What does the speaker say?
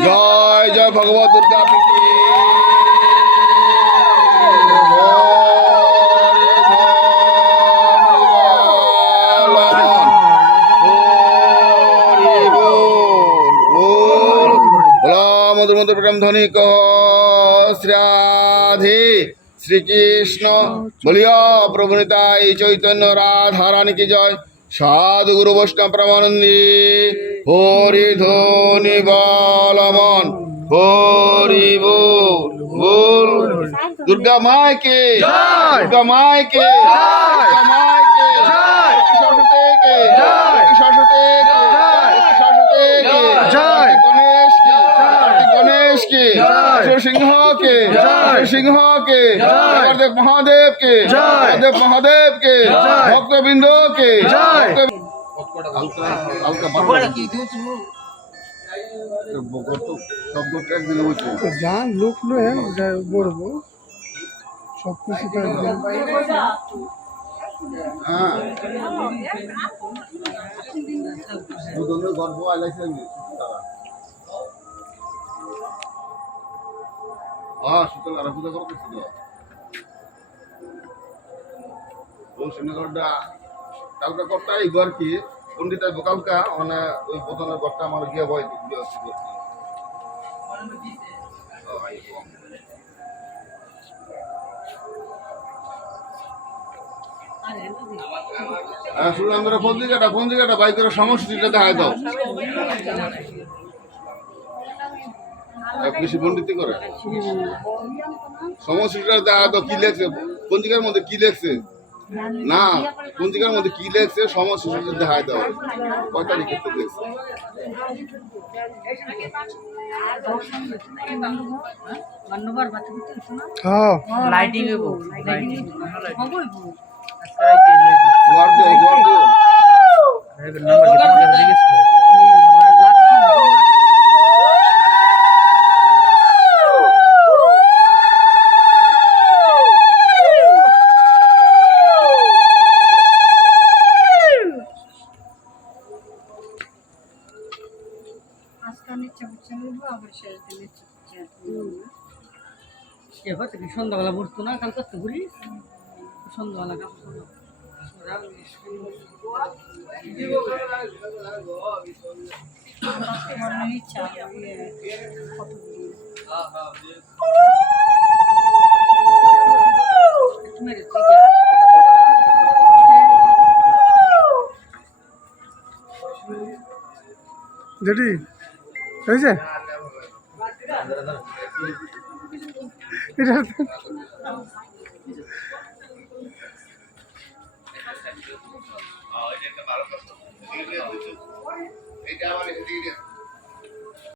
জয় জয় ভগবত দুর্গা প্রীতি মধুর শ্রীকৃষ্ণ বলিয়া প্রভু নিতাই চৈতন্য রাধা রানী কি জয় সাধু গুরু বৈষ্ণব প্রেমানন্দী হরি ধনি বলমন হরি বল দুর্গা মায় কে দুর্গা মায় কে দুর্গা মায় কে সরস্বতী কে সরস্বতী কে সরস্বতী কে জয়। গণেশ কে গণেশ কে সিংহ কে সিংহ কে দেব মহাদেব কে জয়। দেব মহাদেব কে জয়। ভক্তবৃন্দ কে জয়। ভক্ত- হালকা হালকা বাড়ানো। গত শব্দটা একদিনে হচ্ছে যা লোক লয়ে বলব সব কিছু তার হ্যাঁ গল্প আইলাইছে হ্যাঁ শীতল আর সিনেগরটা কালকা এই কি? পন্ডিত মানে ওই আমার গিয়ে হ্যাঁ শুনলাম ধরো পঞ্জিকাটা পঞ্জিকাটা বাইক করে সমষ্টিটা দেখা দাও। বেশি পণ্ডিতি করে। সমষ্টিটা দেখা দাও কি লেখছে? পঞ্জিকার মধ্যে কি লেখছে? না পঞ্জিকার মধ্যে কি লেখছে? সমষ্টিটা দেখা দাও কয় তারিখে তো লেখছে? হ্যাঁ। লাইটিং লাইটিং ঘর দিও ঘর দিও নাম্বার জিজ্ঞেস করো এ হয়তো কি সন্ধ্যাবেলা পড়তো না কাল করতে ঘুরি সন্ধ্যাবেলা কাপড় যেটি হয়েছে? এটা এইটা আমার